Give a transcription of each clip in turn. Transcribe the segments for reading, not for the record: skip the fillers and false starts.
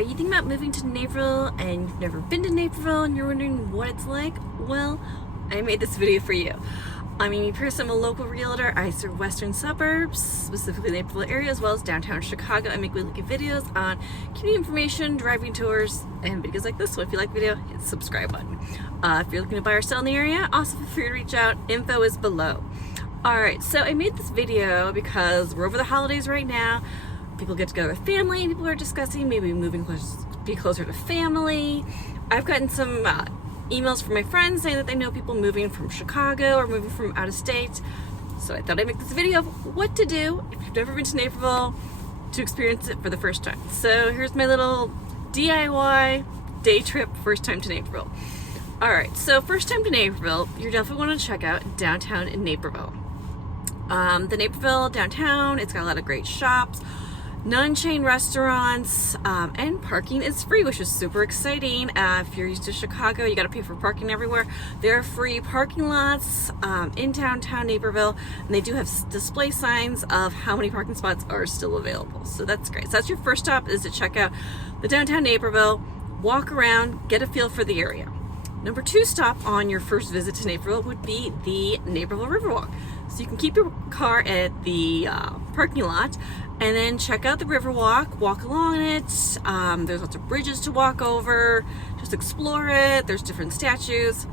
Are you thinking about moving to Naperville and you've never been to Naperville and you're wondering what it's like? Well, I made this video for you. I'm Amy Pierce. I'm a local realtor. I serve western suburbs, specifically the Naperville area, as well as downtown Chicago. I make weekly videos on community information, driving tours, and videos like this one. If you like the video, hit the subscribe button. If you're looking to buy or sell in the area, also feel free to reach out. Info is below. Alright, so I made this video because we're over the holidays right now. People get together with family, people are discussing maybe moving be closer to family. I've gotten some emails from my friends saying that they know people moving from Chicago or moving from out of state. So I thought I'd make this video of what to do if you've never been to Naperville to experience it for the first time. So here's my little DIY day trip, first time to Naperville. Alright, so first time to Naperville, you're definitely want to check out downtown in Naperville. The Naperville downtown, it's got a lot of great shops, non-chain restaurants, and parking is free, which is super exciting. If you're used to Chicago, you got to pay for parking everywhere. There are free parking lots in downtown Naperville, and they do have display signs of how many parking spots are still available. So that's great. So that's your first stop, is to check out the downtown Naperville, walk around, get a feel for the area. Number two stop on your first visit to Naperville would be the Naperville Riverwalk. So you can keep your car at the parking lot and then check out the Riverwalk, walk along it. There's lots of bridges to walk over, just explore it. There's different statues.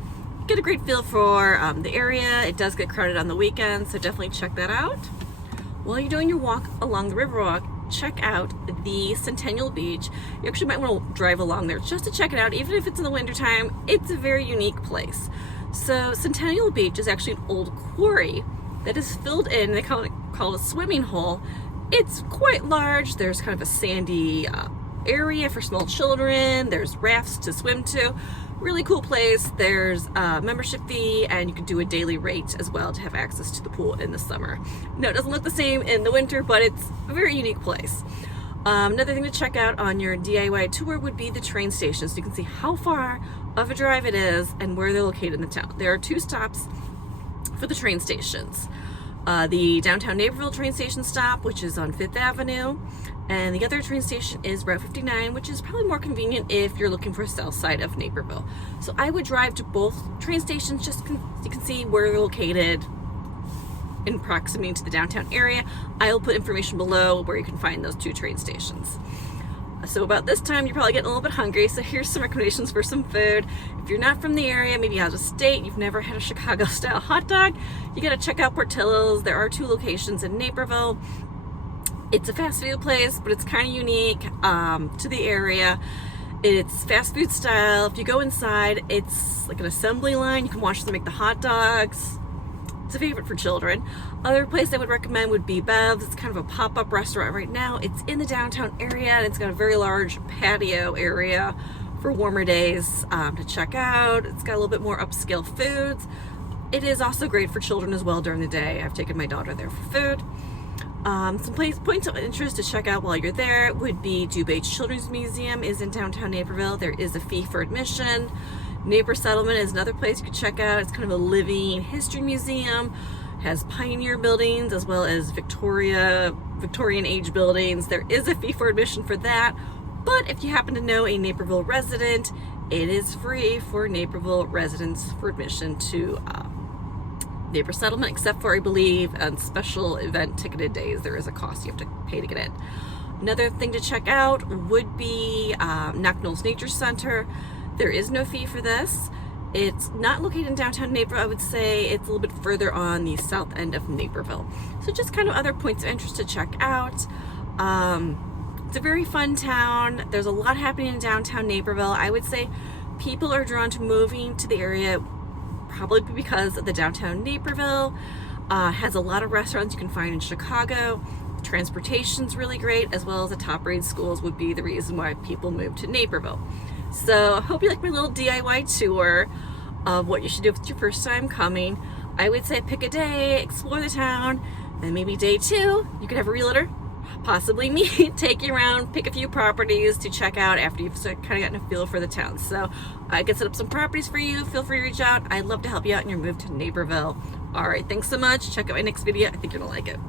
Get a great feel for the area. It does get crowded on the weekends, so definitely check that out. While you're doing your walk along the Riverwalk, check out the Centennial Beach. You actually might want to drive along there just to check it out. Even if it's in the wintertime, it's a very unique place. So Centennial Beach is actually an old quarry that is filled in. They call it a swimming hole. It's quite large. There's kind of a sandy area for small children. There's rafts to swim to. Really cool place. There's a membership fee, and you can do a daily rate as well to have access to the pool in the summer. No, it doesn't look the same in the winter, but it's a very unique place. Another thing to check out on your DIY tour would be the train stations. So you can see how far of a drive it is and where they're located in the town. There are two stops for the train stations. The downtown Naperville train station stop, which is on 5th Avenue, and the other train station is Route 59, which is probably more convenient if you're looking for the south side of Naperville. So I would drive to both train stations just so you can see where they're located in proximity to the downtown area. I'll put information below where you can find those two train stations. So about this time, you're probably getting a little bit hungry, so here's some recommendations for some food. If you're not from the area, maybe out of state, you've never had a Chicago-style hot dog, you gotta check out Portillo's. There are two locations in Naperville. It's a fast food place, but it's kind of unique to the area. It's fast food style. If you go inside, it's like an assembly line. You can watch them make the hot dogs. It's a favorite for children. Other place I would recommend would be Bev's. It's kind of a pop-up restaurant right now. It's in the downtown area, and it's got a very large patio area for warmer days to check out. It's got a little bit more upscale foods. It is also great for children as well during the day. I've taken my daughter there for food. Some points of interest to check out while you're there would be DuBates Children's Museum is in downtown Naperville. There is a fee for admission. Neighbor Settlement is another place you could check out. It's kind of a living history museum. Has pioneer buildings as well as Victorian age buildings. There is a fee for admission for that, but if you happen to know a Naperville resident, it is free for Naperville residents for admission to Neighbor Settlement, except for, I believe, on special event ticketed days, there is a cost you have to pay to get in. Another thing to check out would be Knocknolls Nature Center. There is no fee for this. It's not located in downtown Naperville. I would say it's a little bit further on the south end of Naperville. So just kind of other points of interest to check out. It's a very fun town. There's a lot happening in downtown Naperville. I would say people are drawn to moving to the area probably because the downtown Naperville has a lot of restaurants you can find in Chicago. Transportation's really great, as well as the top-rated schools would be the reason why people move to Naperville. So I hope you like my little DIY tour of what you should do if it's your first time coming. I would say pick a day, explore the town, and maybe day two, you could have a realtor, possibly me, take you around, pick a few properties to check out after you've kind of gotten a feel for the town. So I can set up some properties for you. Feel free to reach out. I'd love to help you out in your move to Naperville. All right, thanks so much. Check out my next video. I think you're gonna like it.